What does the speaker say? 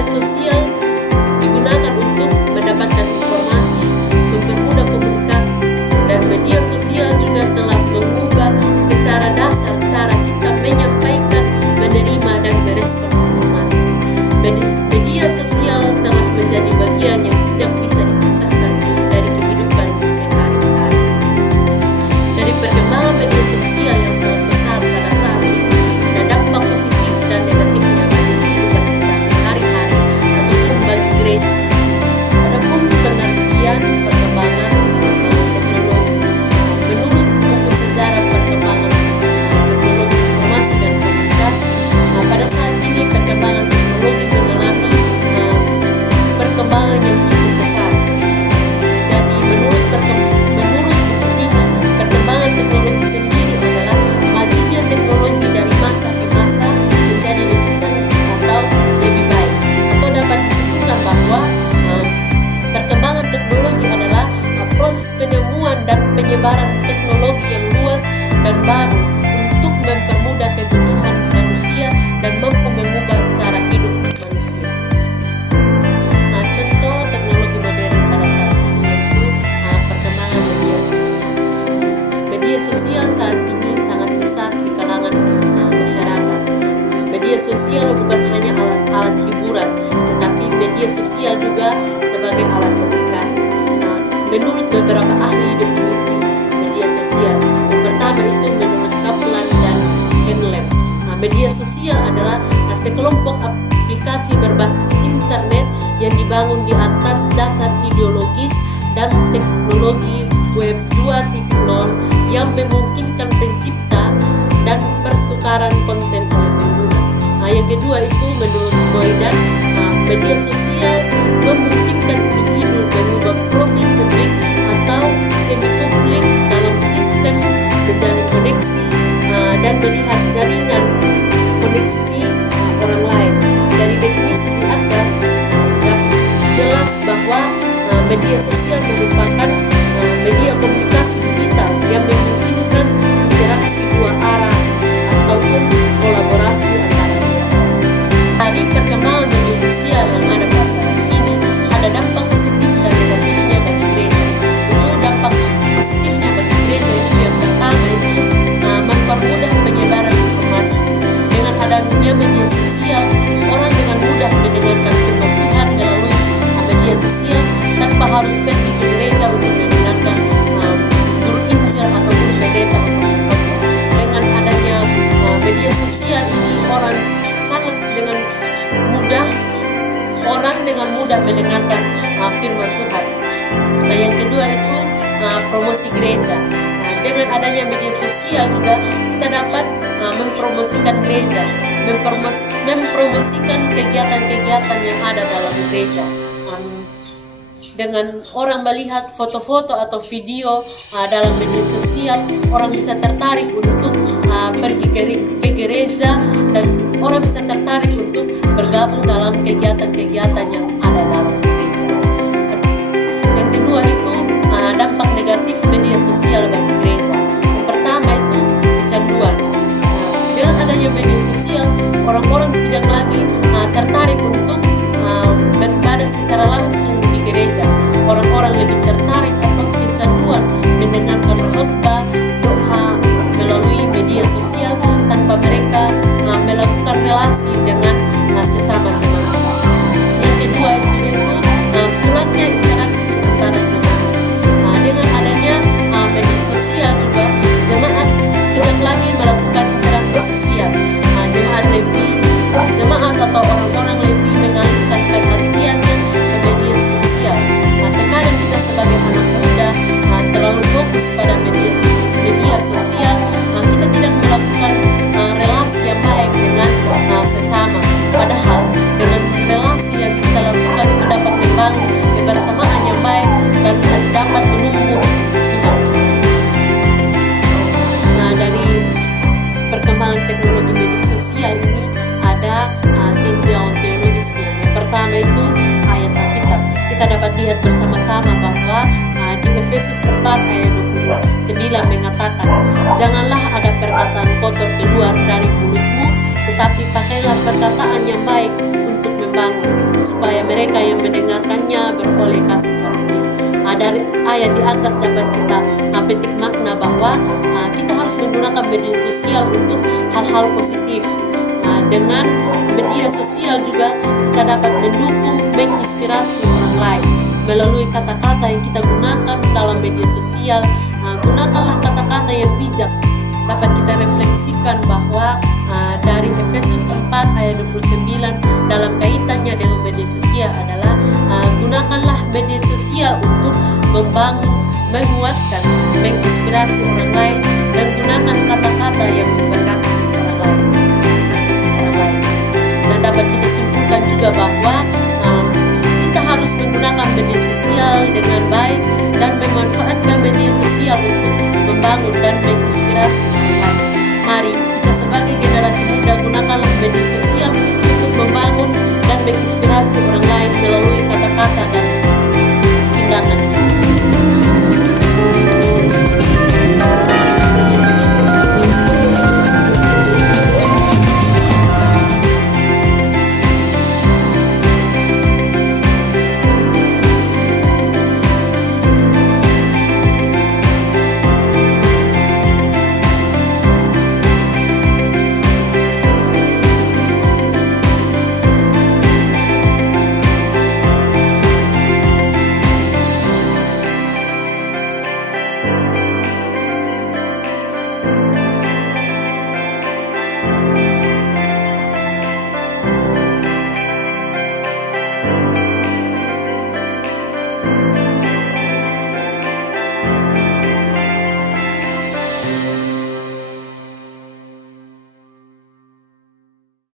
media sosial digunakan untuk mendapatkan informasi, mempermudah komunikasi, dan media sosial juga telah mengubah secara dasar cara kita menyampaikan, menerima, dan merespon informasi. Media sosial telah menjadi bagian yang tidak bisa dipisahkan dari kehidupan sehari-hari. Dari perkembangan media sosial yang sangat besar pada saat ini, ada dampak positif dan negatifnya bagi kehidupan kita sehari-hari ataupun bagi gereja. Adapun pengertian perkembangan teknologi, menurut buku sejarah perkembangan teknologi informasi dan komunikasi, pada saat ini perkembangan teknologi mengalami perkembangan yang cukup besar. Jadi menurut ini, perkembangan teknologi sendiri adalah majunya teknologi dari masa ke masa menjadi lebih canggih atau lebih baik. Atau dapat disebutkan bahwa perkembangan teknologi adalah proses penemuan dan penyebaran teknologi yang luas dan baru untuk mempermudah kebutuhan manusia dan mampu mengubah cara hidup manusia. Contoh teknologi modern pada saat ini yaitu perkembangan media sosial. Media sosial saat ini sangat besar di kalangan masyarakat. Media sosial bukan hanya alat hiburan, tetapi media sosial juga sebagai alat komunikasi. Menurut beberapa ahli definisi media sosial, yang pertama itu menurut Kaplan dan Henlem, media sosial adalah sekelompok aplikasi berbasis internet yang dibangun di atas dasar ideologis dan teknologi web 2.0 yang memungkinkan pencipta dan pertukaran konten oleh pengguna. Yang kedua itu menurut Boydan, media sosial memungkinkan individu mengubah profil publik atau semi publik dalam sistem menjalin koneksi dan melihat jaringan koneksi orang lain. Dari definisi di atas jelas bahwa media sosial merupakan media komunikasi digital yang memungkinkan interaksi dua arah ataupun kolaborasi antara dua. Dari perkembangan media sosial yang ada pada saat ini, ada dampak positif dan negatifnya bagi gereja. Itu dampak positifnya bagi gereja itu yang pertama itu mempermudah penyebaran informasi. Dengan adanya media sosial, orang dengan mudah mendengarkan firman Tuhan melalui media sosial tanpa harus pergi ke gereja untuk mendengarkan guru Injil atau guru pendeta untuk berkhotbah. Dengan adanya media sosial ini, orang dengan mudah mendengarkan firman Tuhan. Yang kedua itu promosi gereja. Dengan adanya media sosial juga kita dapat mempromosikan gereja, mempromosikan kegiatan-kegiatan yang ada dalam gereja. Dengan orang melihat foto-foto atau video dalam media sosial, orang bisa tertarik untuk pergi ke gereja dan orang bisa tertarik untuk bergabung dalam kegiatan-kegiatan yang ada dalam gereja. Yang kedua itu dampak negatif media sosial bagi gereja. Yang pertama itu kecanduan. Dengan adanya media sosial, orang-orang tidak lagi tertarik untuk beribadah secara langsung di gereja. Orang-orang lebih tertarik atau kecanduan mendengarkan khotbah, doa melalui media sosial tanpa mereka melakukan relasi dengan sesama jemaat. Yang kedua itu kurangnya interaksi antara jemaat. Dengan adanya media sosial juga jemaat tidak lagi melakukan interaksi sosial. Jemaat atau orang-orang lebih mengalihkan perhatiannya ke media sosial. Terkadang kita sebagai anak muda terlalu fokus pada media sosial, kita tidak melakukan relasi yang baik dengan sesama. Padahal dengan relasi yang kita lakukan itu dapat membangun kebersamaan yang baik dan dapat menumbuh iman kita. Dari perkembangan teknologi media sosial ini ada tinjauan teologisnya. Yang pertama itu ayat Alkitab. Kita dapat lihat bersama-sama bahwa di Efesus 4 ayat 29 mengatakan, janganlah ada perkataan kotor keluar dari mulutmu, tetapi pakailah perkataan yang baik untuk membangun, mereka yang mendengarkannya beroleh kasih karunia. Dari ayat di atas dapat kita petik makna bahwa kita harus menggunakan media sosial untuk hal-hal positif. Dengan media sosial juga kita dapat mendukung, menginspirasi orang lain melalui kata-kata yang kita gunakan dalam media sosial. Gunakanlah kata-kata yang bijak. Dapat kita refleksikan bahwa dari Efesus 4 ayat 29 dalam kaitannya dengan media sosial adalah gunakanlah media sosial untuk membangun, menguatkan, menginspirasi orang lain, dan gunakan kata-kata yang memberkati orang lain. Dan dapat kita simpulkan juga bahwa kita harus menggunakan media sosial dengan baik dan memanfaatkan media sosial untuk membangun dan menginspirasi orang lain. Mari kita sebagai generasi muda gunakanlah media sosial untuk membangun dan menginspirasi orang lain